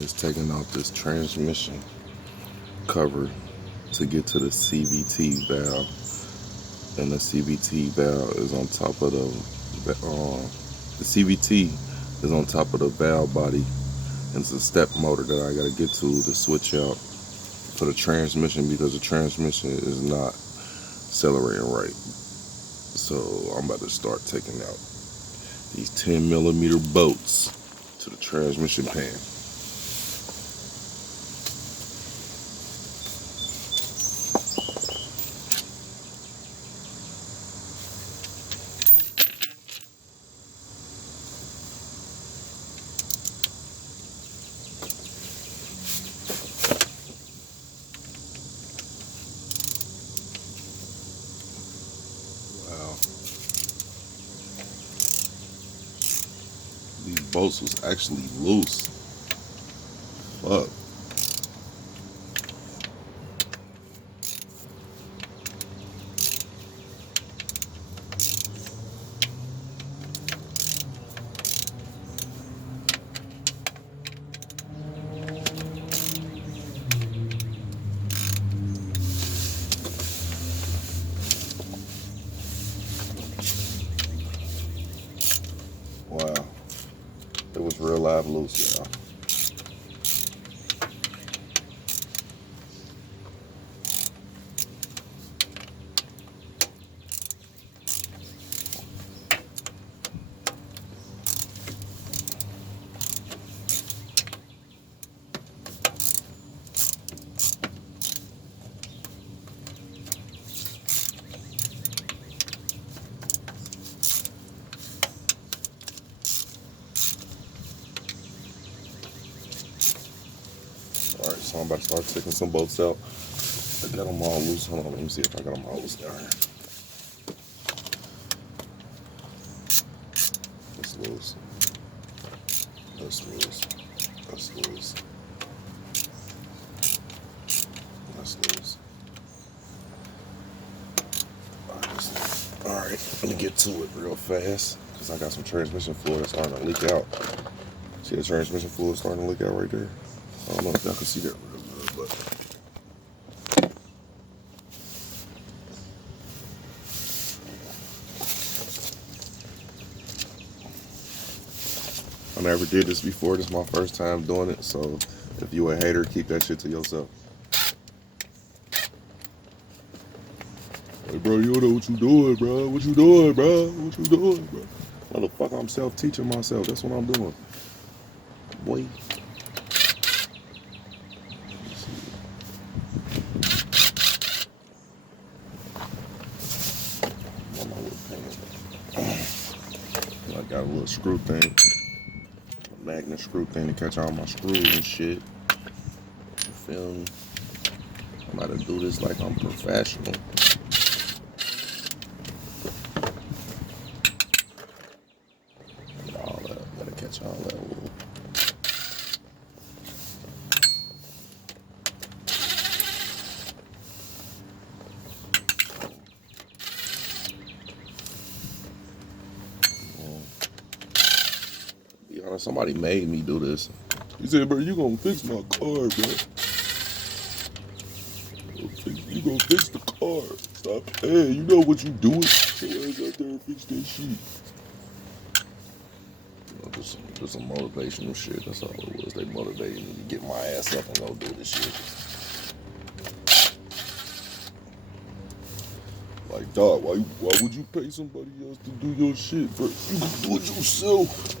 Is taking out this transmission cover to get to the CVT valve, and the CVT valve is on top of the CVT is on top of the valve body, and it's a step motor that I got to get to switch out for the transmission because the transmission is not accelerating right. So I'm about to start taking out these 10mm bolts to the transmission pan. Wow. These bolts was actually loose. Fuck. Wow. It was real live loose, y'all. Alright, so I'm about to start taking some bolts out. I got them all loose. Hold on, let me see if I got them all loose down here. That's loose. That's loose. That's loose. That's loose. Alright, let me get to it real fast because I got some transmission fluid that's starting to leak out. See the transmission fluid starting to leak out right there? I don't know if y'all can see that real good, but I never did this before. This is my first time doing it, so if you a hater, keep that shit to yourself. Hey, bro, you don't know what you doing, bro. What you doing, bro? What you doing, bro? Motherfucker, I'm self-teaching myself. That's what I'm doing. Boy. I got a little screw thing. A magnet screw thing to catch all my screws and shit. You feel me? I'm about to do this like I'm professional. Get all that. Gotta catch all that wool. Be honest, somebody made me do this. He said, bro, you gonna fix my car, bro. You gonna fix the car. Stop. Hey, you know what you doing. So let's out there and fix that shit. You know, just some motivational shit. That's all it was. They motivated me to get my ass up and go do this shit. Like, dog, why would you pay somebody else to do your shit, bro? You can do it yourself.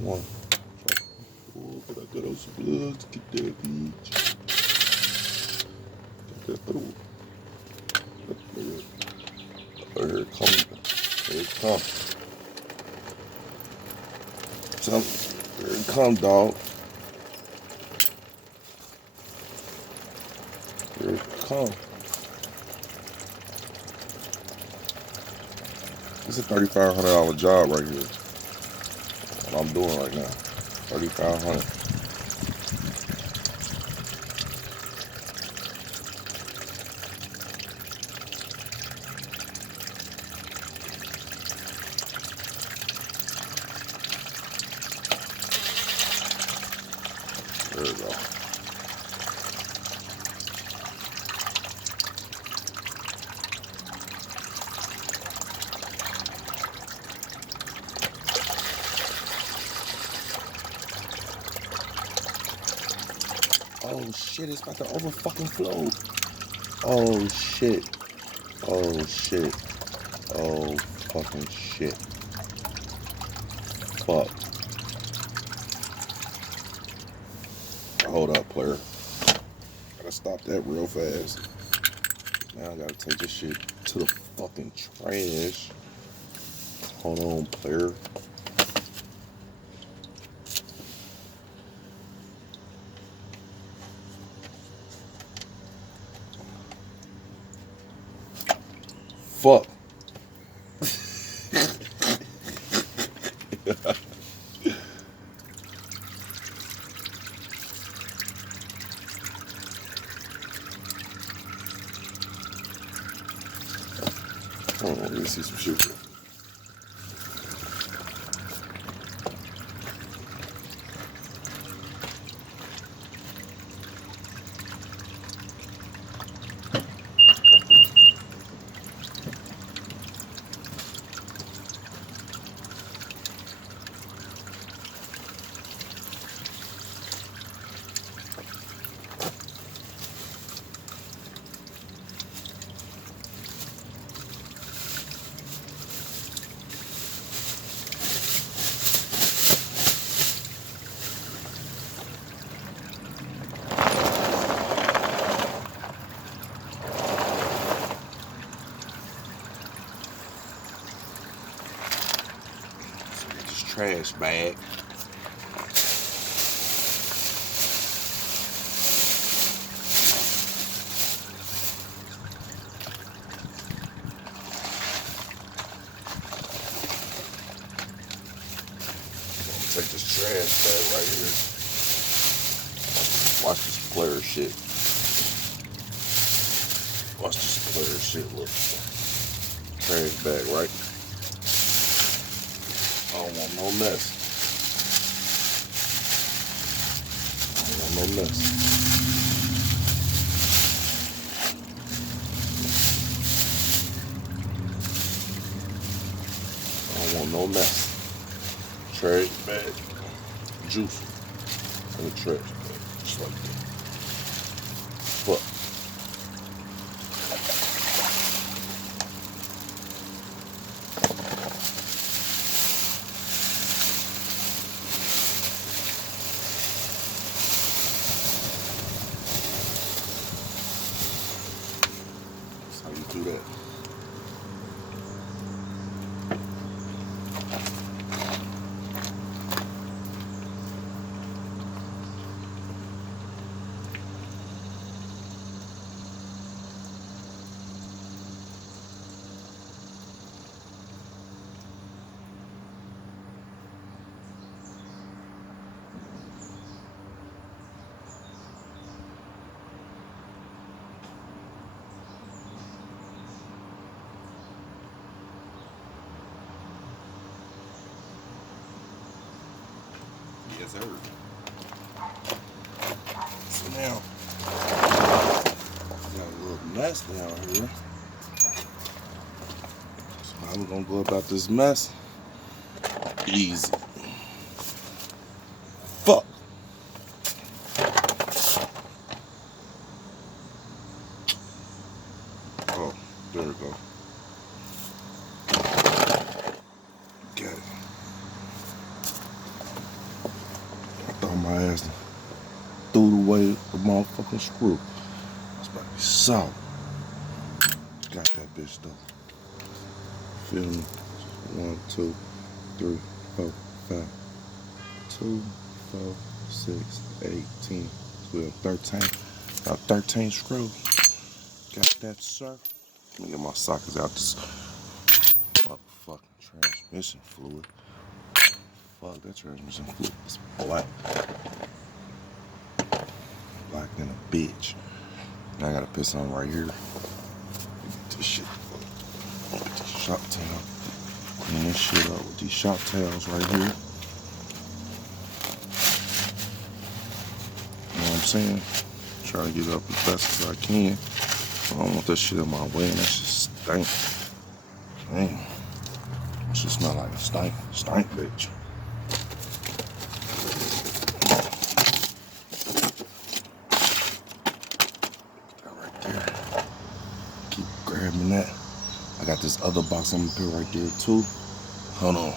One. Oh, but I got out some blood to get that bitch. Get that through. Here it comes. Here it comes. Here it comes, dog. Here it comes. It's a $3,500 job right here. What I'm doing right now. $3,500. There we go. Oh shit, it's about to over fucking flow. Oh shit. Oh shit. Oh fucking shit. Fuck. Hold up, player. Gotta stop that real fast. Now I gotta take this shit to the fucking trash. Hold on, player. Fuck. Hold on, let me see some shit. Trash bag. Take this trash bag right here. Watch this player shit. Watch this player shit. Look. Trash bag, right? I don't want no mess. I don't want no mess. I don't want no mess. Trash bag. Juice. In the trash bag. Just like that. Fuck. How you do that? Yes, sir. So now, got a little mess down here. So how we gonna go about this mess? Easy. Fuck. Oh, there we go. Got it. I thought my ass threw away the motherfucking screw. It's about to be solid. Got that bitch though. Feel me? 1, 2, 3, 4, 5. 2, 4, 6, 8, 10, 12, 13. About 13 screws. Got that, sir. Let me get my sockets out this motherfucking transmission fluid. Fuck, that transmission fluid is black. Black than a bitch. Now I gotta put something right here. Get this shit. Get this shop tail. Clean this shit up with these shop tails right here. saying? Try to get it up as fast as I can. I don't want that shit in my way, and that shit stink. Dang. That shit smell like a stank bitch. That right there. Keep grabbing that. I got this other box I'm gonna put right there too. Hold on.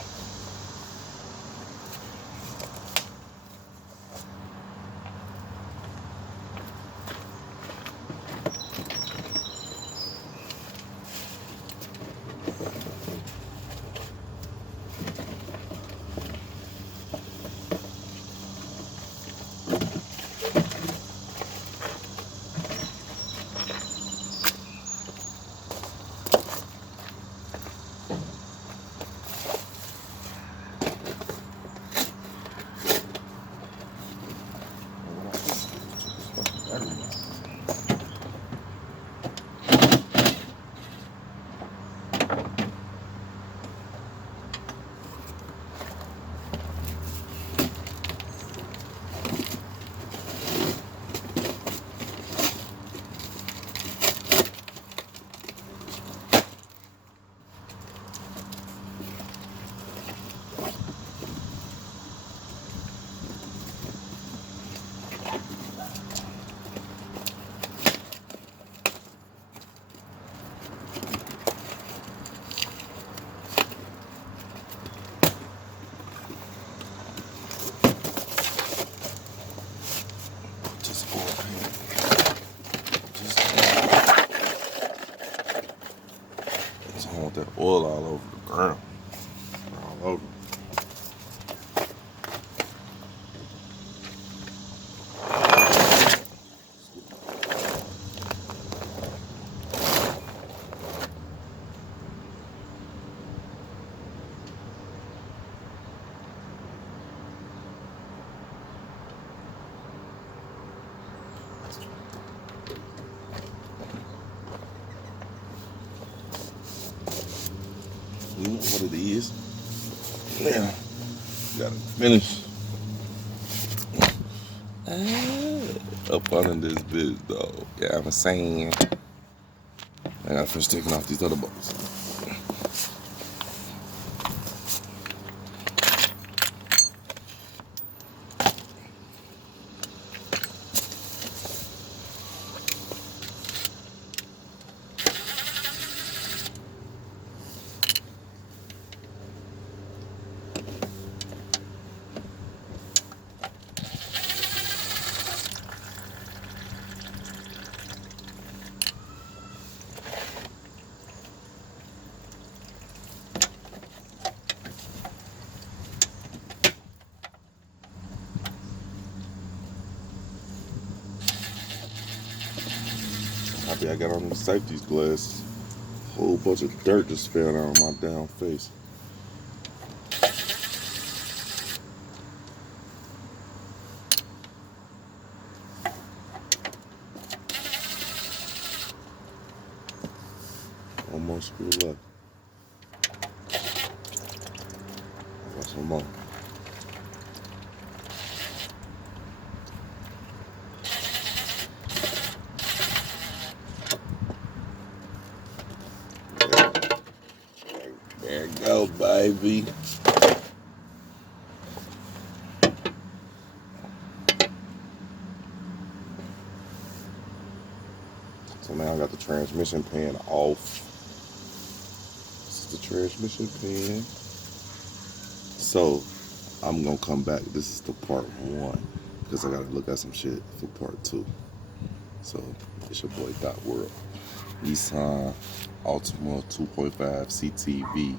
I want that oil all over the ground. All over. You know what it is. Yeah. Gotta finish. Up under this bitch though. Yeah, I'm saying. I gotta finish taking off these other bolts. Happy I got on the safety glasses. Whole bunch of dirt just fell down on my damn face. One more screw left. Got some more. There it goes, baby. So now I got the transmission pan off. This is the transmission pan. So I'm gonna come back. This is the part 1 because I gotta look at some shit for part 2. So it's your boy Dot World. Nissan Altima 2.5 CTV